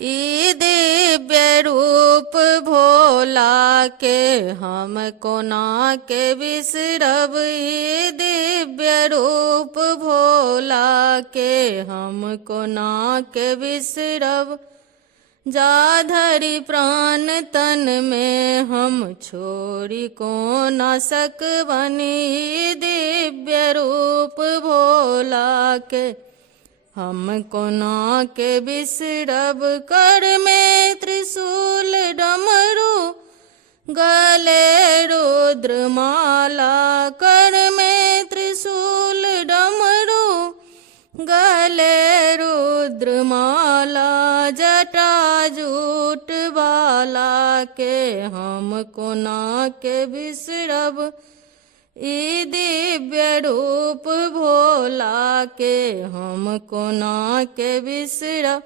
ई दिव्य रूप भोला के हम कोना के बिसरब। ई दिव्य रूप भोला के हम कोना के बिसरब। जा धरि प्राण तन में हम छोड़ी को न सकबनी। दिव्य रूप भोला के हम कोना के बिसरब। कर में त्रिशूल डमरू गले रुद्रमाला। कर में त्रिशूल डमरू गले रुद्रमाला। जटा जूट बाला के हम कोना के बिसरब। ई दिव्य रूप भोला के हम कोना के बिसरब।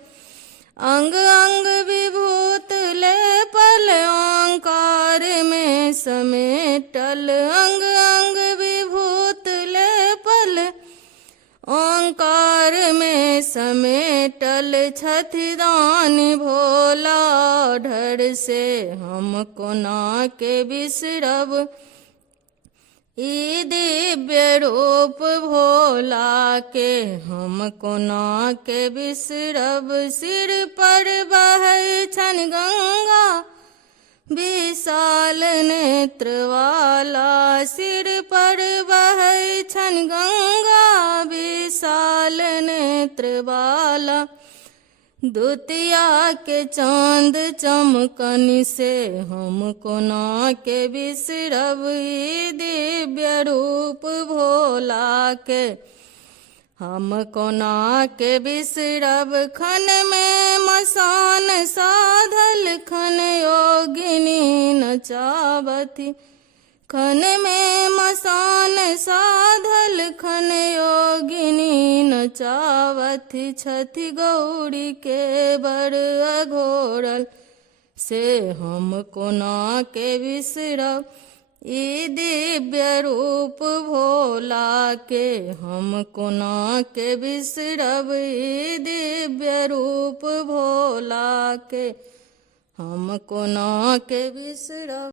अंग अंग विभूत ले पल ओंकार में समेटल। अंग अंग विभूत ले पल ओंकार में समेटल। छथिदान भोला ढर से हम कोना के बिसरब। ई दिव्य रूप भोला के हम कोना के बिसरब। सिर पर बहै छन गंगा विशाल नेत्र वाला। सिर पर बहै छन गंगा विशाल नेत्र वाला। दुतिया के चांद चमकन से हम कोना के बिसरब। ई दिव्य रूप भोला के हम कोना के बिसरब। खन में मसान साधल खन योगिनी नचावती। खन में मसान साधल खन योगिनी नचावती। छथि गौरी के बर अघोरल से हम कोना के बिसरब। ई दिव्य रूप भोला के हम कोना के बिसरब। ई दिव्य रूप भोला के हम कोना के बिसरब।